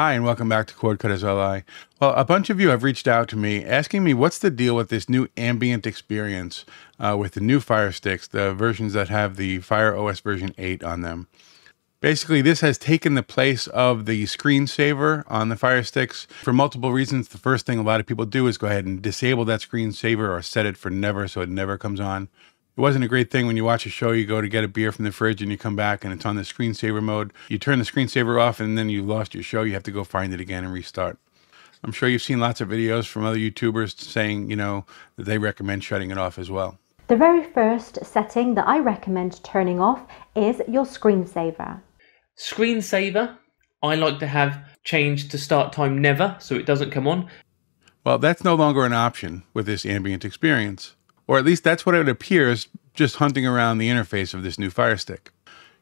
Hi, and welcome back to CordcuttersLI. Well, a bunch of you have reached out to me asking me what's the deal with this new ambient experience with the new Fire Sticks, the versions that have the Fire OS version 8 on them. Basically, this has taken the place of the screensaver on the Fire Sticks for multiple reasons. The first thing a lot of people do is go ahead and disable that screensaver or set it for never so it never comes on. It wasn't a great thing when you watch a show, you go to get a beer from the fridge and you come back and it's on the screensaver mode. You turn the screensaver off and then you lost your show. You have to go find it again and restart. I'm sure you've seen lots of videos from other YouTubers saying, that they recommend shutting it off as well. The very first setting that I recommend turning off is your screensaver. Screensaver, I like to have changed to start time never so it doesn't come on. Well, that's no longer an option with this ambient experience. Or at least that's what it appears just hunting around the interface of this new Fire Stick.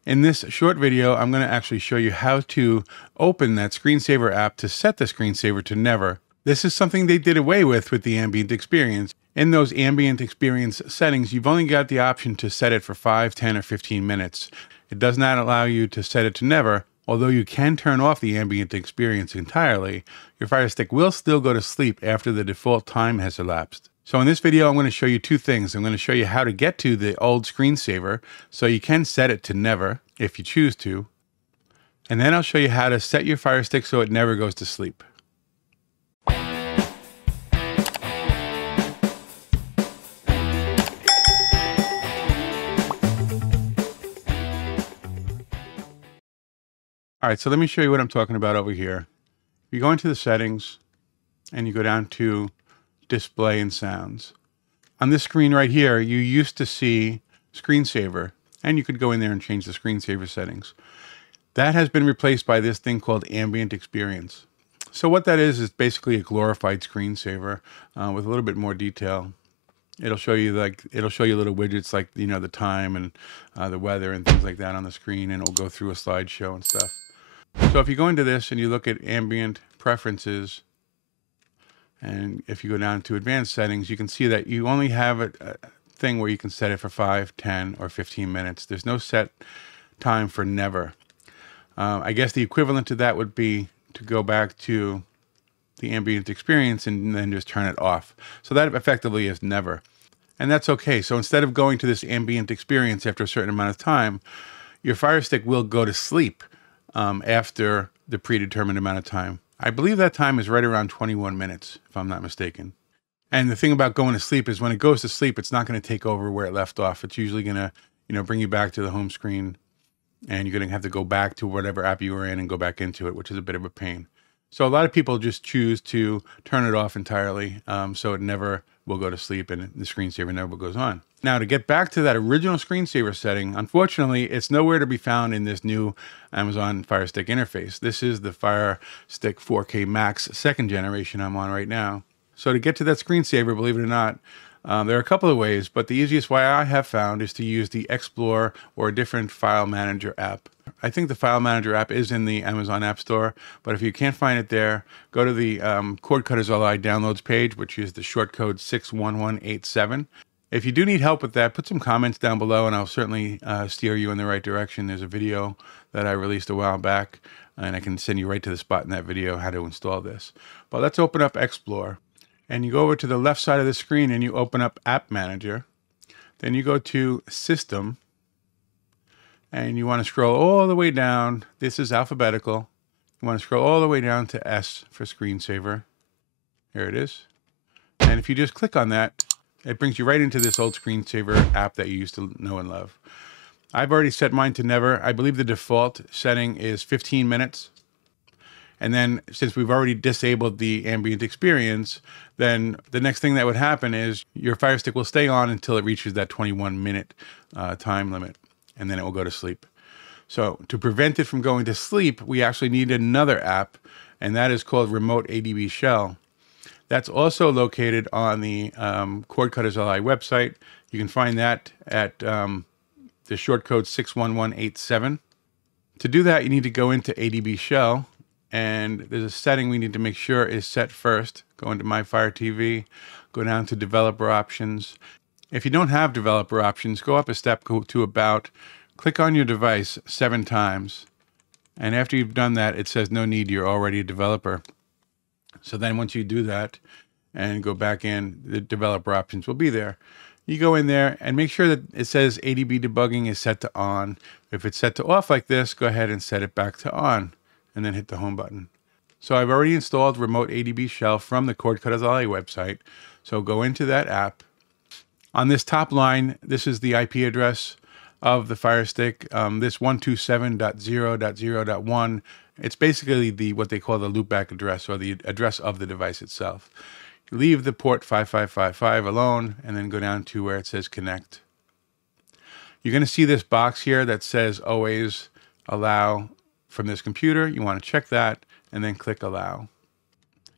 In this short video, I'm going to actually show you how to open that screensaver app to set the screensaver to never. This is something they did away with the ambient experience. In those ambient experience settings, you've only got the option to set it for 5, 10, or 15 minutes. It does not allow you to set it to never. Although you can turn off the ambient experience entirely, your Fire Stick will still go to sleep after the default time has elapsed. So in this video, I'm going to show you two things. I'm going to show you how to get to the old screensaver so you can set it to never if you choose to. And then I'll show you how to set your Fire Stick so it never goes to sleep. All right, so let me show you what I'm talking about over here. You go into the settings and you go down to display and sounds. On this screen right here, you used to see screensaver, and you could go in there and change the screensaver settings. That has been replaced by this thing called Ambient Experience. So what that is basically a glorified screensaver with a little bit more detail. It'll show you little widgets like the time and the weather and things like that on the screen, and it'll go through a slideshow and stuff. So if you go into this and you look at ambient preferences, and if you go down to advanced settings, you can see that you only have a thing where you can set it for 5, 10, or 15 minutes. There's no set time for never. I guess the equivalent to that would be to go back to the ambient experience and then just turn it off. So that effectively is never. And that's okay. So instead of going to this ambient experience after a certain amount of time, your Fire Stick will go to sleep after the predetermined amount of time. I believe that time is right around 21 minutes, if I'm not mistaken. And the thing about going to sleep is when it goes to sleep, it's not going to take over where it left off. It's usually going to, bring you back to the home screen, and you're going to have to go back to whatever app you were in and go back into it, which is a bit of a pain. So a lot of people just choose to turn it off entirely, so it never will go to sleep and the screensaver never goes on. Now, to get back to that original screensaver setting, unfortunately, it's nowhere to be found in this new Amazon Fire Stick interface. This is the Fire Stick 4K Max 2nd generation I'm on right now. So to get to that screensaver, believe it or not, there are a couple of ways, but the easiest way I have found is to use the Explore or a different file manager app. I think the file manager app is in the Amazon App Store, but if you can't find it there, go to the CordcuttersLI downloads page, which is the short code 61187. If you do need help with that, put some comments down below and I'll certainly steer you in the right direction. There's a video that I released a while back, and I can send you right to the spot in that video how to install this. But let's open up Explore. And you go over to the left side of the screen and you open up App Manager. Then you go to System. And you want to scroll all the way down. This is alphabetical. You want to scroll all the way down to S for screensaver. Here it is. And if you just click on that, it brings you right into this old screensaver app that you used to know and love. I've already set mine to never. I believe the default setting is 15 minutes. And then since we've already disabled the ambient experience, then the next thing that would happen is your Fire Stick will stay on until it reaches that 21-minute time limit, and then it will go to sleep. So to prevent it from going to sleep, we actually need another app, and that is called Remote ADB Shell. That's also located on the CordcuttersLI website. You can find that at the short code 61187. To do that, you need to go into ADB Shell, and there's a setting we need to make sure is set first. Go into My Fire TV, go down to Developer Options. If you don't have Developer Options, go up a step, go to About, click on your device 7 times, And after you've done that, it says no need, you're already a developer. So then once you do that and go back in, the developer options will be there. You go in there and make sure that it says ADB debugging is set to on. If it's set to off like this, go ahead and set it back to on and then hit the home button. So I've already installed Remote ADB Shell from the CordcuttersLI website. So go into that app. On this top line, this is the IP address of the FIRESTICK. This 127.0.0.1, it's basically what they call the loopback address, or the address of the device itself. Leave the port 5555 alone and then go down to where it says connect. You're going to see this box here that says always allow from this computer. You want to check that and then click allow.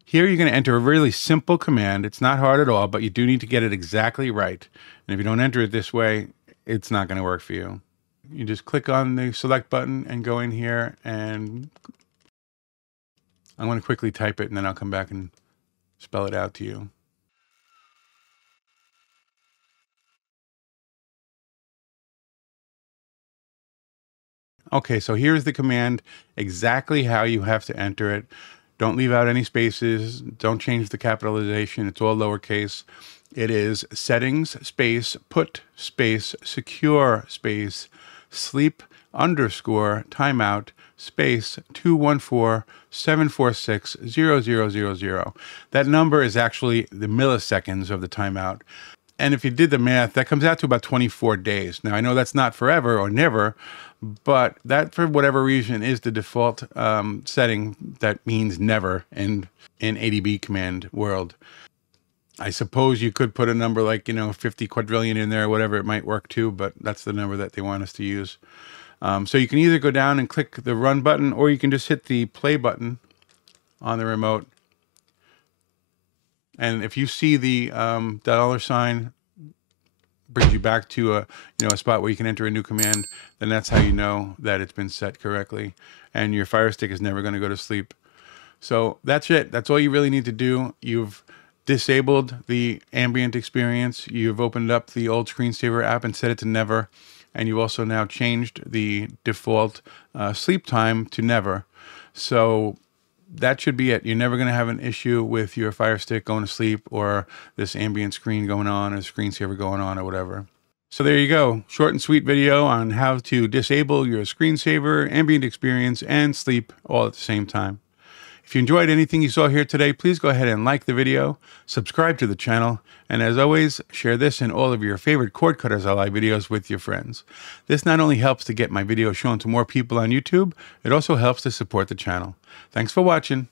Here you're going to enter a really simple command. It's not hard at all, but you do need to get it exactly right. And if you don't enter it this way, it's not going to work for you. You just click on the select button and go in here, and I'm going to quickly type it and then I'll come back and spell it out to you. Okay, so here's the command, exactly how you have to enter it. Don't leave out any spaces. Don't change the capitalization. It's all lowercase. It is settings space put space secure space sleep underscore timeout space 214-746-0000. That number is actually the milliseconds of the timeout. And if you did the math, that comes out to about 24 days. Now, I know that's not forever or never, but that, for whatever reason, is the default setting that means never in ADB command world. I suppose you could put a number like, 50 quadrillion in there, whatever, it might work too, but that's the number that they want us to use. So you can either go down and click the run button, or you can just hit the play button on the remote. And if you see the $sign brings you back to a spot where you can enter a new command, then that's how you know that it's been set correctly, and your FIRESTICK is never going to go to sleep. So that's it. That's all you really need to do. You've disabled the ambient experience. You've opened up the old ScreenSaver app and set it to never, and you've also now changed the default sleep time to never. So that should be it. You're never going to have an issue with your FIRESTICK going to sleep, or this ambient screen going on, or ScreenSaver going on, or whatever. So there you go. Short and sweet video on how to disable your ScreenSaver, ambient experience, and sleep all at the same time. If you enjoyed anything you saw here today, please go ahead and like the video, subscribe to the channel, and as always, share this and all of your favorite CordcuttersLI videos with your friends. This not only helps to get my videos shown to more people on YouTube, it also helps to support the channel. Thanks for watching.